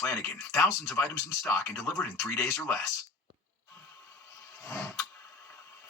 Flanagan. Thousands of items in stock and delivered in 3 days or less.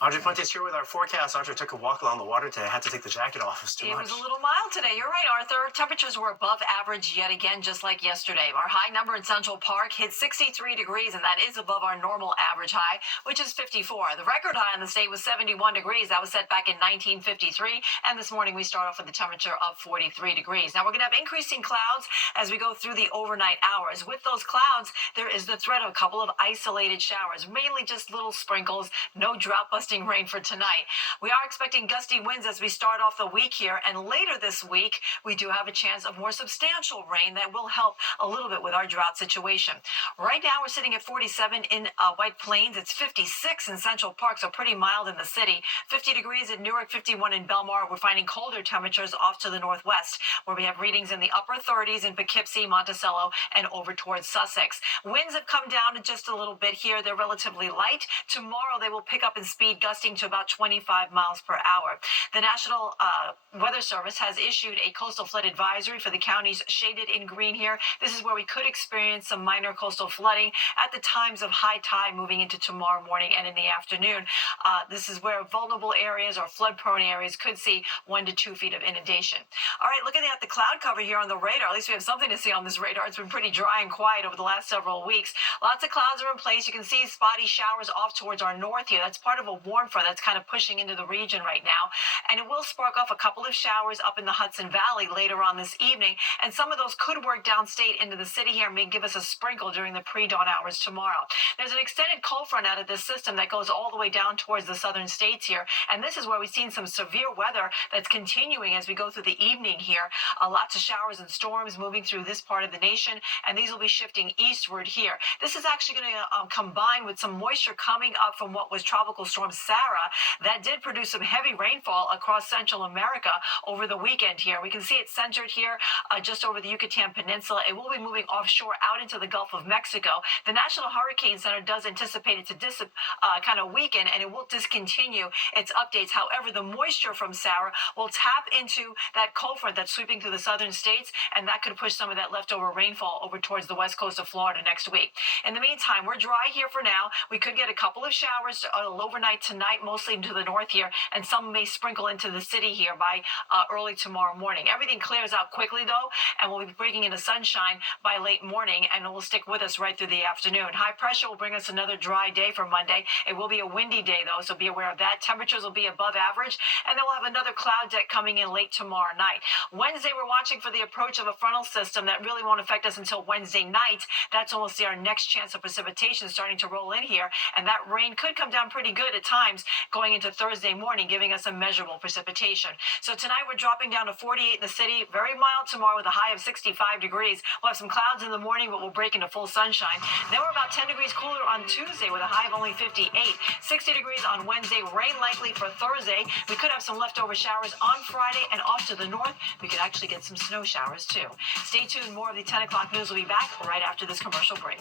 Audrey Fuentes here with our forecast. Audrey took a walk along the water today. I had to take the jacket off. It was a little mild today. You're right, Arthur. Temperatures were above average yet again, just like yesterday. Our high number in Central Park hit 63 degrees, and that is above our normal average high, which is 54. The record high in the state was 71 degrees. That was set back in 1953. And this morning we start off with a temperature of 43 degrees. Now we're going to have increasing clouds as we go through the overnight hours. With those clouds, there is the threat of a couple of isolated showers, mainly just little sprinkles, no drought-busting rain for tonight. We are expecting gusty winds as we start off the week here, and later this week we do have a chance of more substantial rain that will help a little bit with our drought situation. Right now we're sitting at 47 in White Plains. It's 56 in Central Park, so pretty mild in the city. 50 degrees in Newark, 51 in Belmar. We're finding colder temperatures off to the northwest, where we have readings in the upper 30s in Poughkeepsie, Monticello, and over towards Sussex. Winds have come down just a little bit here. They're relatively light. Tomorrow they will pick up in speed, gusting to about 25 miles per hour. The National Weather Service has issued a coastal flood advisory for the counties shaded in green here. This is where we could experience some minor coastal flooding at the times of high tide moving into tomorrow morning and in the afternoon. This is where vulnerable areas or flood-prone areas could see 1 to 2 feet of inundation. All right, looking at the cloud cover here on the radar, at least we have something to see on this radar. It's been pretty dry and quiet over the last several weeks. Lots of clouds are in place. You can see spotty showers off towards our north here. That's part of a warm front that's kind of pushing into the region right now, and it will spark off a couple of showers up in the Hudson Valley later on this evening, and some of those could work downstate into the city here and may give us a sprinkle during the pre-dawn hours tomorrow. There's an extended cold front out of this system that goes all the way down towards the southern states here, and this is where we've seen some severe weather that's continuing as we go through the evening here. Lots of showers and storms moving through this part of the nation, and these will be shifting eastward here. This is actually going to combine with some moisture coming up from what was Tropical Storm Sarah that did produce some heavy rainfall across Central America over the weekend here. We can see it centered here just over the Yucatan Peninsula. It will be moving offshore out into the Gulf of Mexico. The National Hurricane Center does anticipate it to kind of weaken, and it will discontinue its updates. However, the moisture from Sarah will tap into that cold front that's sweeping through the southern states, and that could push some of that leftover rainfall over towards the west coast of Florida next week. In the meantime, we're dry here for now. We could get a couple of showers overnight tonight, mostly to the north here, and some may sprinkle into the city here by early tomorrow morning. Everything clears out quickly, though, and we'll be breaking into sunshine by late morning, and it will stick with us right through the afternoon. High pressure will bring us another dry day for Monday. It will be a windy day, though, so be aware of that. Temperatures will be above average, and then we'll have another cloud deck coming in late tomorrow night. Wednesday, we're watching for the approach of a frontal system that really won't affect us until Wednesday night. That's when we'll see our next chance of precipitation starting to roll in here, and that rain could come down pretty good at times going into Thursday morning, giving us a measurable precipitation. So tonight we're dropping down to 48 in the city, very mild tomorrow with a high of 65 degrees. We'll have some clouds in the morning, but we'll break into full sunshine. Then we're about 10 degrees cooler on Tuesday with a high of only 58. 60 degrees on Wednesday, rain likely for Thursday. We could have some leftover showers on Friday, and off to the north, we could actually get some snow showers too. Stay tuned. More of the 10 o'clock news will be back right after this commercial break.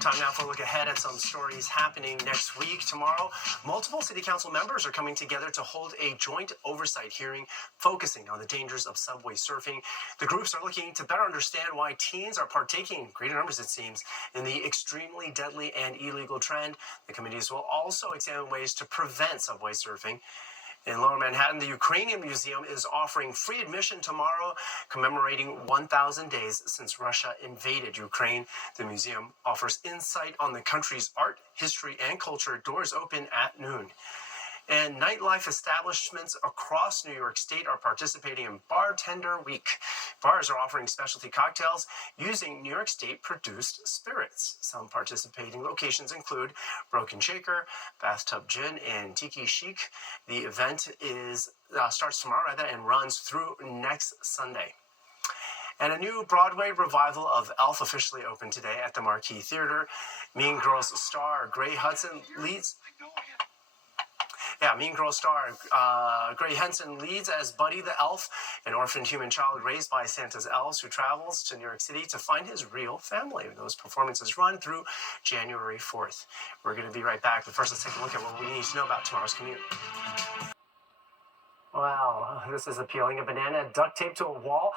Time now for a look ahead at some stories happening next week. Tomorrow, multiple city council members are coming together to hold a joint oversight hearing focusing on the dangers of subway surfing. The groups are looking to better understand why teens are partaking in greater numbers, it seems, in the extremely deadly and illegal trend. The committees will also examine ways to prevent subway surfing. In Lower Manhattan, the Ukrainian Museum is offering free admission tomorrow, commemorating 1,000 days since Russia invaded Ukraine. The museum offers insight on the country's art, history, and culture. Doors open at noon. And nightlife establishments across New York State are participating in Bartender Week. Bars are offering specialty cocktails using New York State-produced spirits. Some participating locations include Broken Shaker, Bathtub Gin, and Tiki Chic. The event starts tomorrow and runs through next Sunday. And a new Broadway revival of Elf officially opened today at the Marquis Theater. Mean Girls star Gray Hudson leads... Mean Girls star Gray Henson leads as Buddy the Elf, an orphaned human child raised by Santa's elves who travels to New York City to find his real family. Those performances run through January 4th. We're going to be right back, but first let's take a look at what we need to know about tomorrow's commute. Wow, this is appealing. A banana duct taped to a wall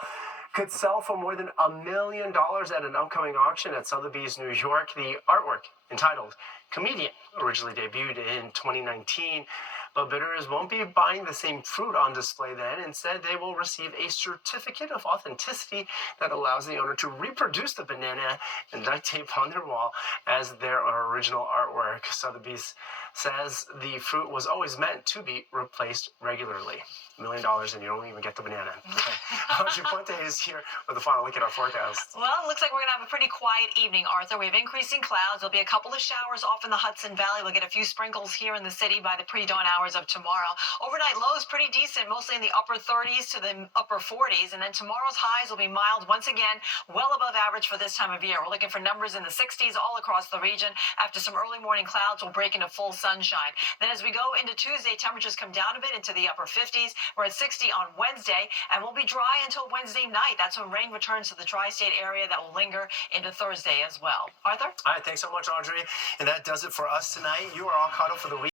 could sell for more than $1 million at an upcoming auction at Sotheby's, New York. The artwork, entitled Comedian, originally debuted in 2019. But bidders won't be buying the same fruit on display then. Instead, they will receive a certificate of authenticity that allows the owner to reproduce the banana and duct tape on their wall as their original artwork. Sotheby's says the fruit was always meant to be replaced regularly. $1 million and you don't even get the banana. Okay. Audrey Puente is here with a final look at our forecast. Well, it looks like we're going to have a pretty quiet evening, Arthur. We have increasing clouds. There'll be a couple of showers off in the Hudson Valley. We'll get a few sprinkles here in the city by the pre-dawn hours of tomorrow. Overnight lows pretty decent, mostly in the upper 30s to the upper 40s. And then tomorrow's highs will be mild once again, well above average for this time of year. We're looking for numbers in the 60s all across the region. After some early morning clouds, we'll break into full sunshine. Then as we go into Tuesday, temperatures come down a bit into the upper 50s. We're at 60 on Wednesday, and we'll be dry until Wednesday night. That's when rain returns to the tri-state area. That will linger into Thursday as well. Arthur? All right, thanks so much, Audrey. And that does it for us tonight. You are all caught up for the week.